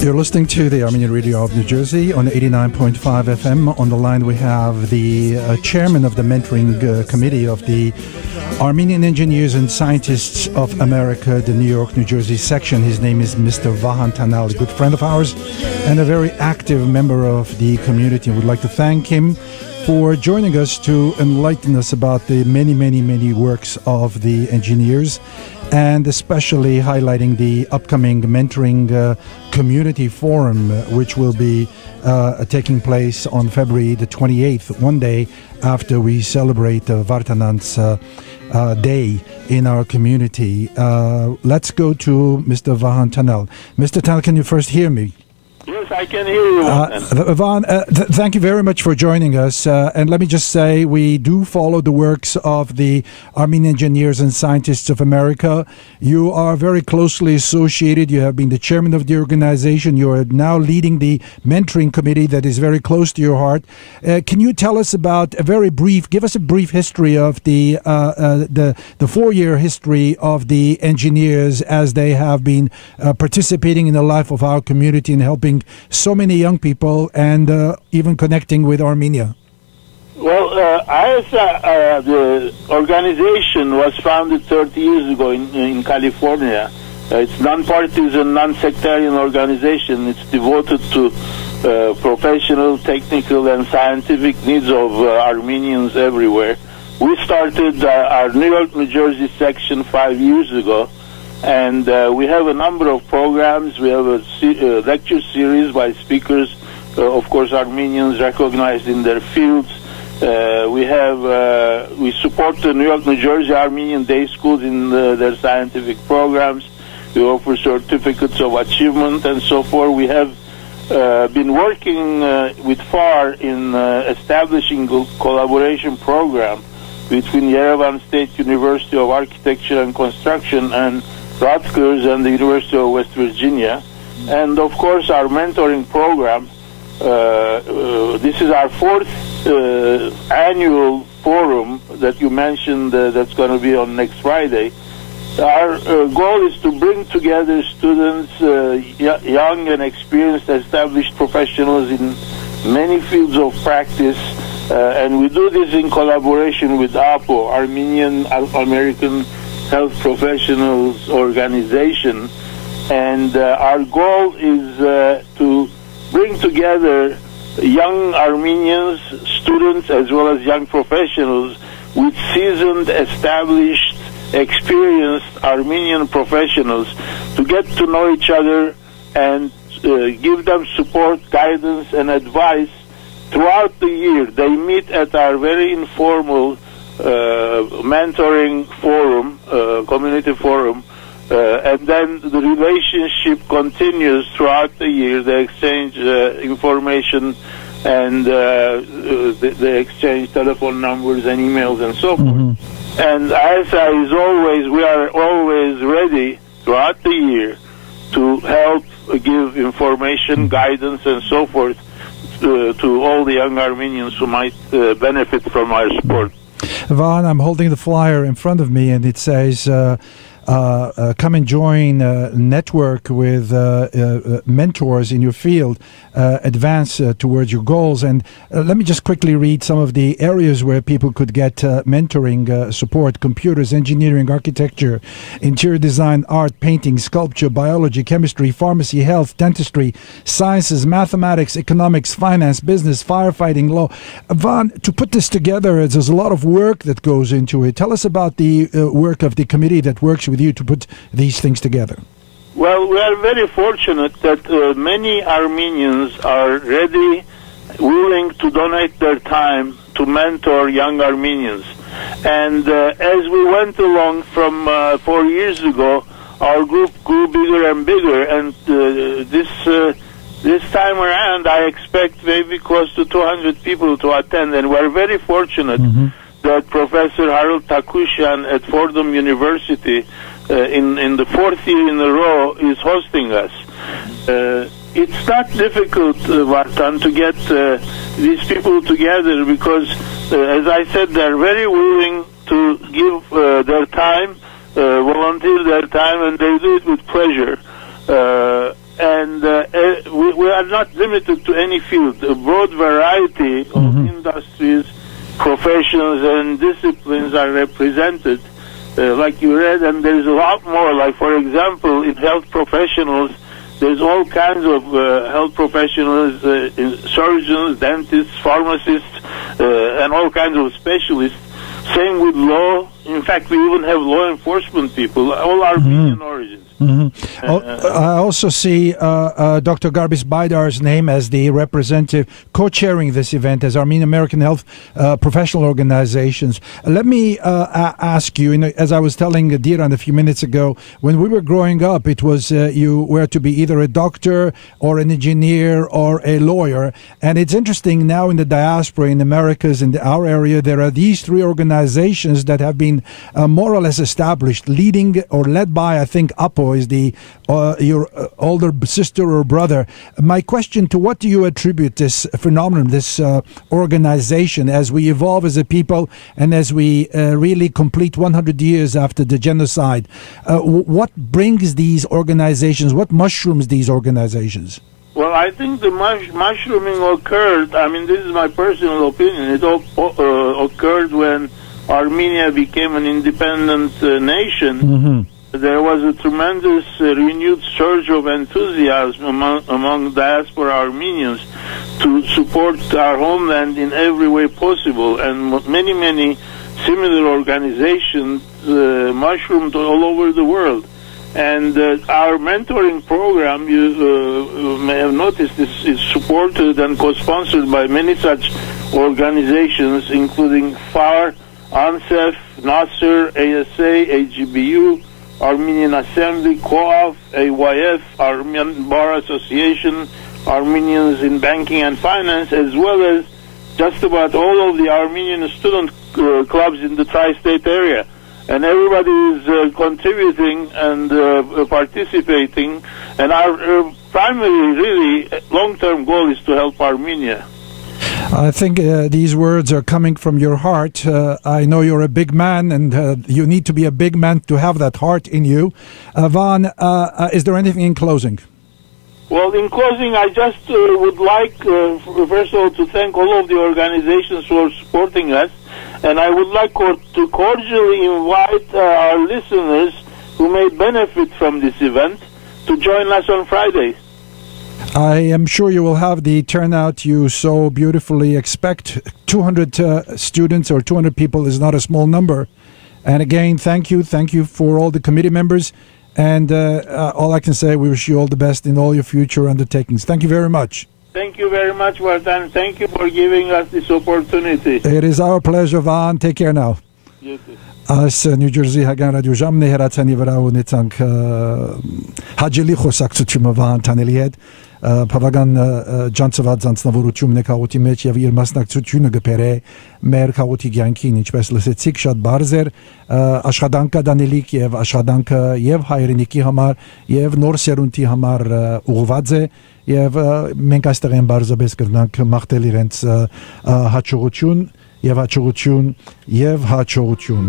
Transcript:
You're listening to the Armenian Radio of New Jersey on 89.5 FM. On the line we have the chairman of the mentoring committee of the Armenian Engineers and Scientists of America, the New York, New Jersey section. His name is Mr. Vahan Tanal, a good friend of ours and a very active member of the community. We'd like to thank him for joining us to enlighten us about the many works of the engineers, and especially highlighting the upcoming mentoring community forum, which will be taking place on February the 28th, one day after we celebrate Vahan Tanal's day in our community. Let's go to Mr. Vahan Tanal. Mr. Tanal, can you first hear me? Yes, I can hear you. Vahan, thank you very much for joining us. And let me just say, we do follow the works of the Armenian Engineers and Scientists of America. You are very closely associated. You have been the chairman of the organization. You are now leading the mentoring committee that is very close to your heart. Can you tell us about give us a brief history of the 4-year history of the engineers as they have been participating in the life of our community and helping so many young people and even connecting with Armenia? Well, AESA, the organization was founded 30 years ago in California. It's non-partisan, non-sectarian organization. It's devoted to professional, technical, and scientific needs of Armenians everywhere. We started our New York, New Jersey section 5 years ago. And we have a number of programs. We have a lecture series by speakers, of course, Armenians recognized in their fields. We support the New York, New Jersey Armenian day schools in their scientific programs. We offer certificates of achievement and so forth. We have been working with FAR in establishing a collaboration program between Yerevan State University of Architecture and Construction and Rutgers and the University of West Virginia. And of course our mentoring program, this is our 4th annual forum that you mentioned that's going to be on next Friday. Our goal is to bring together students, young and experienced established professionals in many fields of practice, and we do this in collaboration with APO, Armenian American Health Professionals Organization, and our goal is to bring together young Armenians, students, as well as young professionals with seasoned, established, experienced Armenian professionals to get to know each other and give them support, guidance, and advice throughout the year. They meet at our very informal mentoring forum, community forum, and then the relationship continues throughout the year. They exchange information and they exchange telephone numbers and emails and so forth. And AESA is we are always ready throughout the year to help give information, guidance, and so forth to all the young Armenians who might benefit from our support. Vahan, I'm holding the flyer in front of me, and it says, come and join network with mentors in your field, advance towards your goals. And let me just quickly read some of the areas where people could get mentoring support: computers, engineering, architecture, interior design, art, painting, sculpture, biology, chemistry, pharmacy, health, dentistry, sciences, mathematics, economics, finance, business, firefighting, law. Vahan, to put this together, there's a lot of work that goes into it. Tell us about the work of the committee that works with you to put these things together. Well, we are very fortunate that many Armenians are ready, willing to donate their time to mentor young Armenians. And as we went along from 4 years ago, our group grew bigger and bigger. And this time around, I expect maybe close to 200 people to attend. And we're very fortunate that Professor Harold Takushian at Fordham University in the 4th year in a row is hosting us. It's not difficult, Vahan, to get these people together because, as I said, they're very willing to give their time, volunteer their time, and they do it with pleasure. And are not limited to any field. A broad variety of industries, professions, and disciplines are represented, like you read, and there's a lot more. Like, for example, in health professionals, there's all kinds of health professionals, surgeons, dentists, pharmacists, and all kinds of specialists. Same with law. In fact, we even have law enforcement people, all Armenian origins. I also see Dr. Garbis Baydar's name as the representative co-chairing this event as Armenian American Health Professional Organizations. Let me ask you, as I was telling Diran a few minutes ago, when we were growing up, it was you were to be either a doctor or an engineer or a lawyer. And it's interesting now in the diaspora, in Americas, in our area, there are these three organizations that have been more or less established, leading or led by, I think, APO is the your older sister or brother. My question, to what do you attribute this phenomenon, this organization, as we evolve as a people and as we really complete 100 years after the genocide? What brings these organizations, what mushrooms these organizations? Well, I think the mushrooming occurred, I mean, this is my personal opinion, it occurred when Armenia became an independent nation. There was a tremendous renewed surge of enthusiasm among diaspora Armenians to support our homeland in every way possible, and many similar organizations mushroomed all over the world. And our mentoring program, you may have noticed, is supported and co-sponsored by many such organizations, including FAR, ANSEF, NASER, ASA, AGBU, Armenian Assembly, COAF, AYF, Armenian Bar Association, Armenians in Banking and Finance, as well as just about all of the Armenian student clubs in the tri-state area. And everybody is contributing and participating, and our primary, really, long-term goal is to help Armenia. I think these words are coming from your heart. I know you're a big man, and you need to be a big man to have that heart in you. Vahan, is there anything in closing? Well, in closing, I just would like, first of all, to thank all of the organizations who are supporting us, and I would like to cordially invite our listeners who may benefit from this event to join us on Friday. I am sure you will have the turnout you so beautifully expect. 200 students or 200 people is not a small number. And again, thank you for all the committee members. And all I can say, we wish you all the best in all your future undertakings. Thank you very much. Thank you very much, Vahan. Thank you for giving us this opportunity. It is our pleasure, Vahan. Take care now. You too. Այս Նյու Ջերսի Հագան ռադիո ժամն է, հեռացանի վրա ունեցանք հաջելի խոսակցությունը Vahan Tanali հետ, բավական ջանցված անձնավորություն է քաղաքի մեջ եւ իր մասնակցությունը գբերե մեր քաղաքի ցանկին, ինչպես լսեցիք, շատ բարձ էր աշխատանքը դանելիք եւ աշխատանքը եւ հայրենիքի համար եւ նոր սերունդի համար ուղղված է եւ մենք այստեղ են բարձրապես կրնանք մաղթել իրենց հաջողություն եւ հաջողություն եւ հաջողություն